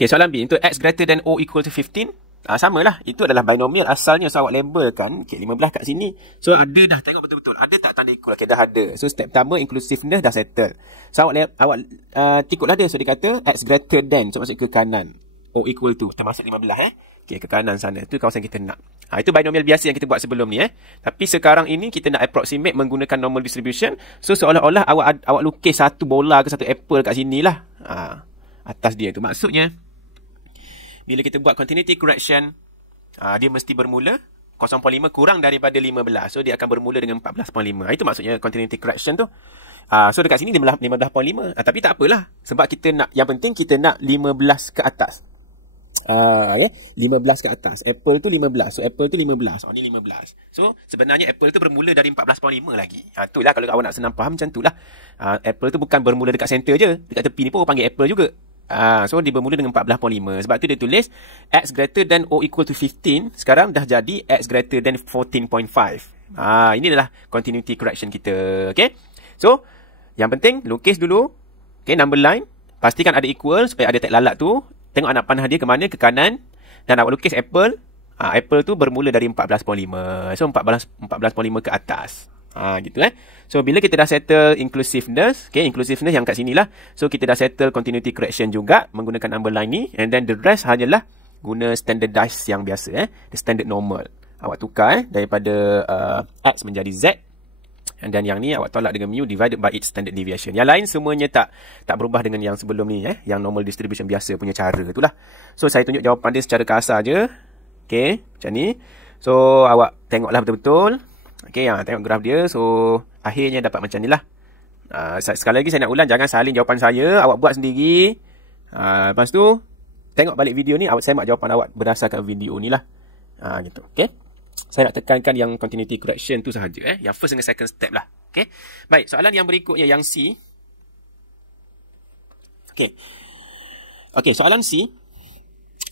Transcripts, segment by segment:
Okay, soalan B. Untuk X greater than or equal to 15. Sama lah. Itu adalah binomial asalnya. So, awak labelkan. Okay, 15 kat sini. So, ada dah. Tengok betul-betul. Ada tak tanda equal? Okay, dah ada. So, step pertama, inclusiveness dah settle. So, awak tikutlah dia. So, dia kata X greater than. So, maksud ke kanan. Or equal to. Termasuk 15 Okay, ke kanan sana. Itu kawasan kita nak. Itu binomial biasa yang kita buat sebelum ni Tapi sekarang ini kita nak approximate menggunakan normal distribution. So, seolah-olah awak lukis satu bola ke satu apple kat sini lah. Atas dia tu. Maksudnya, bila kita buat continuity correction, dia mesti bermula 0.5 kurang daripada 15. So, dia akan bermula dengan 14.5. Itu maksudnya continuity correction tu. So, dekat sini dia 15.5. Tapi tak apalah. Sebab kita nak, yang penting kita nak 15 ke atas. 15 ke atas. Apple tu 15. So, Apple tu 15. Ni 15. So, sebenarnya Apple tu bermula dari 14.5 lagi. Itulah kalau awak nak senang faham macam tu lah. Apple tu bukan bermula dekat center je. Dekat tepi ni pun orang panggil Apple juga. So, dia bermula dengan 14.5. Sebab tu dia tulis X greater than or equal to 15. Sekarang dah jadi X greater than 14.5. Ini adalah continuity correction kita. Okay. So, yang penting, lukis dulu. Okay, number line. Pastikan ada equal supaya ada tag lalat tu. Tengok anak panah dia ke mana, ke kanan. Dan awak lukis Apple. Apple tu bermula dari 14.5. So, 14.5 ke atas. Gitu So, bila kita dah settle inclusiveness, okay, inclusiveness yang kat sini lah. So, kita dah settle continuity correction juga menggunakan number line ni. And then the rest hanyalah guna standardized yang biasa, the standard normal. Awak tukar daripada X menjadi Z. And then yang ni awak tolak dengan mu divided by its standard deviation. Yang lain semuanya tak berubah dengan yang sebelum ni, yang normal distribution biasa punya cara itulah. So, saya tunjuk jawapan dia secara kasar je. Okay, macam ni. So, awak tengoklah betul-betul. Okay, tengok graf dia. So, akhirnya dapat macam ni lah. Sekali lagi saya nak ulang, jangan salin jawapan saya. Awak buat sendiri. Lepas tu, tengok balik video ni. Awak semak jawapan awak berdasarkan video ni lah. Gitu. Okay. Saya nak tekankan yang continuity correction tu sahaja. Yang first dengan second step lah. Okay. Baik, soalan yang berikutnya yang C. Okay. Okay, soalan C.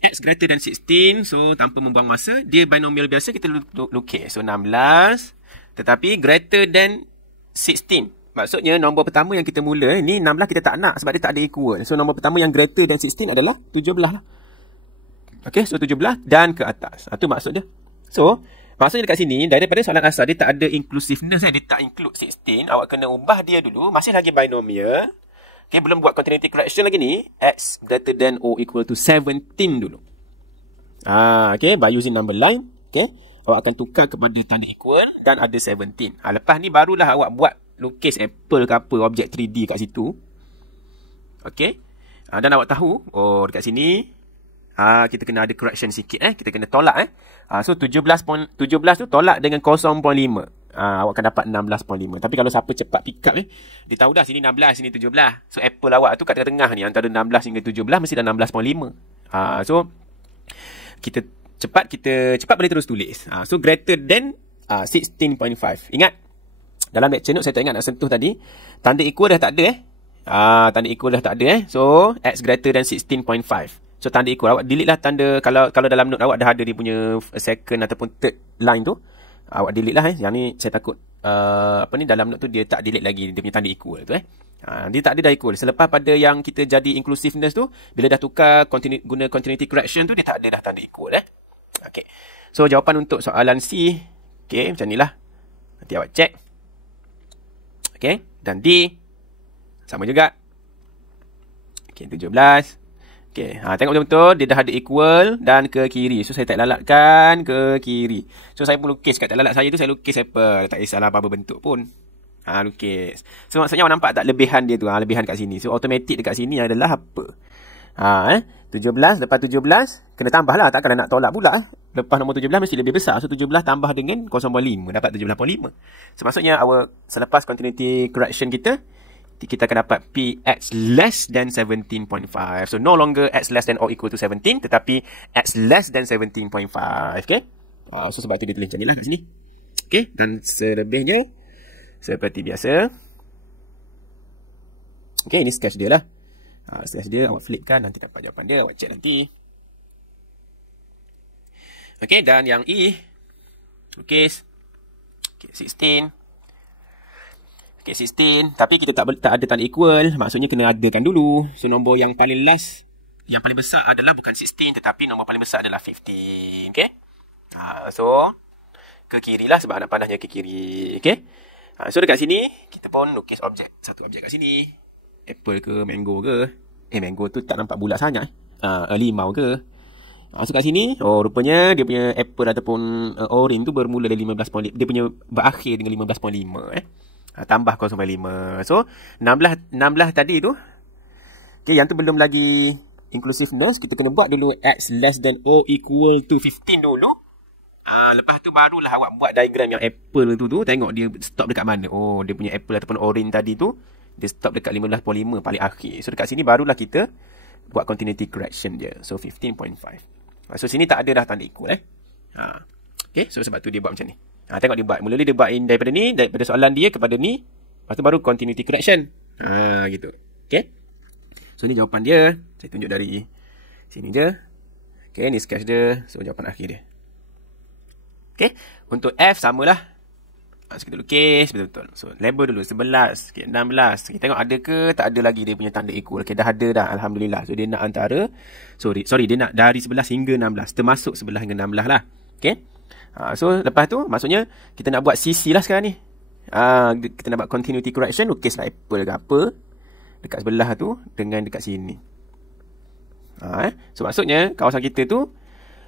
X greater than 16. So, tanpa membuang masa. Dia binomial biasa kita lukis. So, 16. Tetapi greater than 16. Maksudnya nombor pertama yang kita mula ni 16 kita tak nak sebab dia tak ada equal. So nombor pertama yang greater than 16 adalah 17 lah. Okay, so 17 dan ke atas. Itu maksud dia. So, maksudnya dekat sini daripada soalan asal dia tak ada inclusiveness, dia tak include 16. Awak kena ubah dia dulu. Masih lagi binomial. Okay, belum buat continuity correction lagi ni. X greater than or equal to 17 dulu. Okay, by using number line. Okay, awak akan tukar kepada tanda equal dan ada 17. Lepas ni barulah awak buat lukis apple ke apa, objek 3D kat situ. Okay, dan awak tahu, oh dekat sini kita kena ada correction sikit. Kita kena tolak. So 17 tu tolak dengan 0.5. Awak akan dapat 16.5. Tapi kalau siapa cepat pick up dia tahu dah sini 16, sini 17. So apple awak tu kat tengah-tengah ni antara 16 hingga 17 mesti dah 16.5. So kita cepat boleh terus tulis. So greater than 16.5. Ingat dalam lecture note saya tak ingat nak sentuh tadi. Tanda equal dah tak ada tanda equal dah tak ada So X greater than 16.5. So tanda equal awak delete lah tanda. Kalau dalam note awak dah ada dia punya second ataupun third line tu, awak delete lah Yang ni saya takut dalam note tu dia tak delete lagi dia punya tanda equal tu dia tak ada dah equal. Selepas pada yang kita jadi inclusiveness tu, bila dah tukar guna continuity correction tu, dia tak ada dah tanda equal Okay. So jawapan untuk soalan C, okay, macam ni lah. Nanti awak check. Okay, dan D sama juga. Okay, 17. Okay, tengok betul-betul dia dah ada equal dan ke kiri. So saya tak lalatkan ke kiri. So saya pun lukis kat tak lalat saya tu, saya lukis apa, tak kisahlah apa bentuk pun. Lukis. So maksudnya awak nampak tak lebihan dia tu, lebihan kat sini. So automatic dekat sini adalah apa? 17, lepas 17 kena tambah lah, takkan nak tolak pula Lepas nombor 17 mesti lebih besar. So 17 tambah dengan 0.5 dapat 17.5. So maksudnya selepas continuity correction kita akan dapat Px less than 17.5. So no longer X less than or equal to 17, tetapi X less than 17.5. Okay. So sebab tu dia tulis macam ni lah kat sini. Okay. Dan selebihnya seperti biasa. Okay, ini sketch dia lah. Sketch dia awak flipkan, nanti dapat jawapan dia, awak check nanti. Okay, dan yang E, lukis. Okay, 16. Okay, 16. Tapi kita tak ada tanda equal, maksudnya kena adakan dulu. So nombor yang paling last yang paling besar adalah bukan 16 tetapi nombor paling besar adalah 15. Okay. So ke kiri lah sebab anak panahnya ke kiri. Okay. So dekat sini kita pun lukis objek. Satu objek kat sini. Apple ke mango ke. Mango tu tak nampak bulat sangat. Limau ke. So kat sini, rupanya dia punya apple ataupun orange tu bermula dari 15.5. Dia punya berakhir dengan 15.5. Tambah 0.5. So 16 tadi tu. Okay, yang tu belum lagi inclusiveness. Kita kena buat dulu x less than or equal to 15 dulu. Lepas tu barulah awak buat diagram yang apple tu. Tengok dia stop dekat mana. Dia punya apple ataupun orange tadi tu, dia stop dekat 15.5 paling akhir. So dekat sini barulah kita buat continuity correction dia. So 15.5. So sini tak ada dah tanda equal. Okay, so sebab tu dia buat macam ni. Tengok dia buat. Mula-mula dia buat daripada ni, daripada soalan dia kepada ni. Lepas tu baru continuity correction. Gitu. Okay. So ni jawapan dia. Saya tunjuk dari sini je. Okay, ni sketch dia. So jawapan akhir dia. Okay. Untuk F samalah. So kita lukis betul-betul. So label dulu 11. Okay, 16. Kita tengok ada ke tak ada lagi dia punya tanda equal. Okay, dah ada dah. Alhamdulillah. So dia nak antara. Sorry dia nak dari 11 hingga 16. Termasuk 11 hingga 16 lah. Okay. So lepas tu maksudnya kita nak buat CC lah sekarang ni. Kita nak buat continuity correction. Lukislah apple ke apa dekat sebelah tu dengan dekat sini. So maksudnya kawasan kita tu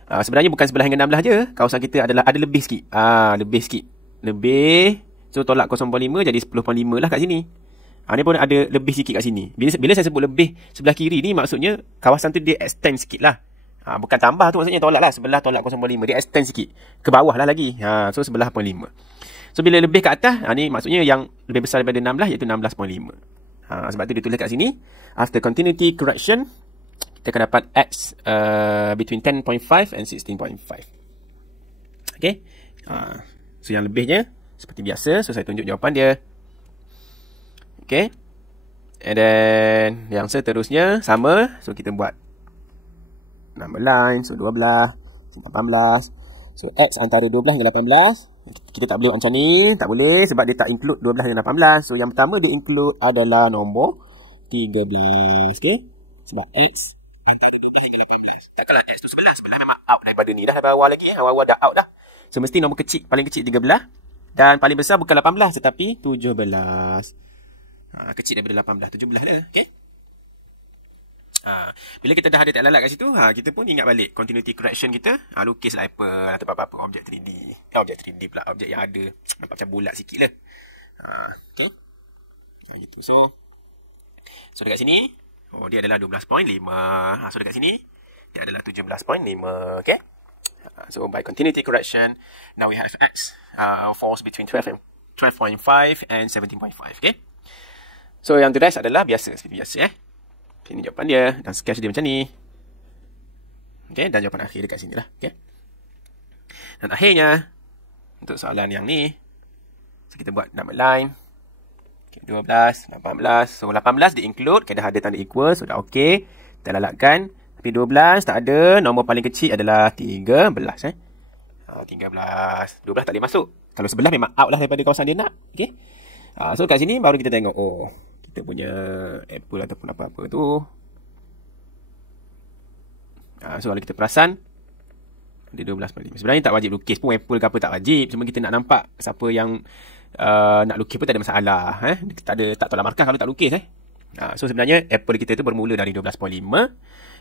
sebenarnya bukan 11 hingga 16 je. Kawasan kita adalah ada lebih sikit. Lebih sikit. Lebih. So tolak 0.5 jadi 10.5 lah kat sini. Ni pun ada lebih sikit kat sini. Bila saya sebut lebih sebelah kiri ni maksudnya kawasan tu dia extend sikit lah. Bukan tambah tu maksudnya tolak lah. Sebelah tolak 0.5. Dia extend sikit. Ke bawah lah lagi. So 11.5. So bila lebih ke atas, ni maksudnya yang lebih besar daripada 16 iaitu 16.5. Sebab tu dia tulis kat sini. After continuity correction, kita akan dapat X between 10.5 and 16.5. Okay. So yang lebihnya seperti biasa. So saya tunjuk jawapan dia. Okay. And then yang seterusnya sama. So kita buat number line. So 12, 18. So X antara 12 dan 18. Kita tak boleh buat macam ni. Tak boleh sebab dia tak include 12 dan 18. So yang pertama dia include adalah nombor 13. Okay. Sebab X antara 12 dan 18. Tak kalau test tu 11 memang out daripada ni dah. Sampai awal lagi. Awal dah out dah. So mesti nombor kecil, paling kecil 13. Dan paling besar bukan 18 tetapi 17. Kecil daripada 18, 17 lah. Okay. Bila kita dah ada tak lalat kat situ, kita pun ingat balik continuity correction kita. Lukislah apa atau apa-apa objek 3D. Objek 3D pula, objek yang ada nampak macam bulat sikit lah. Okay. Gitu. So dekat sini, dia adalah 12.5. So dekat sini, dia adalah 17.5. Okay. So by continuity correction, now we have X falls between 12.5 and 17.5. Okay. So yang the rest adalah biasa, seperti biasa. Ini jawapan dia dan sketch dia macam ni. Okay, dan jawapan akhir dekat sini lah. Okay. Dan akhirnya untuk soalan yang ni, so kita buat number line. Okay, 12, 18. So 18 di include, kita dah ada tanda equal, so dah okay. Kita lalatkan. Tapi 12 tak ada, nombor paling kecil adalah 13. 13. 12 tak boleh masuk. Kalau 11 memang out lah daripada kawasan dia nak. Okay. So kat sini baru kita tengok, kita punya apple ataupun apa-apa tu. So kalau kita perasan, dia 12.5. Sebenarnya tak wajib lukis pun apple ke apa, tak wajib. Cuma kita nak nampak siapa yang nak lukis pun tak ada masalah. Tak tolak markah kalau tak lukis. So sebenarnya apple kita tu bermula dari 12.5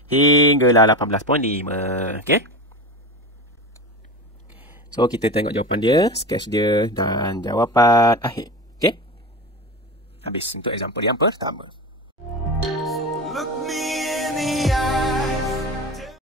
hinggalah 18.5. Okay. So kita tengok jawapan dia, sketch dia dan jawapan akhir. Okay. Habis untuk example yang pertama. Look me in the eye.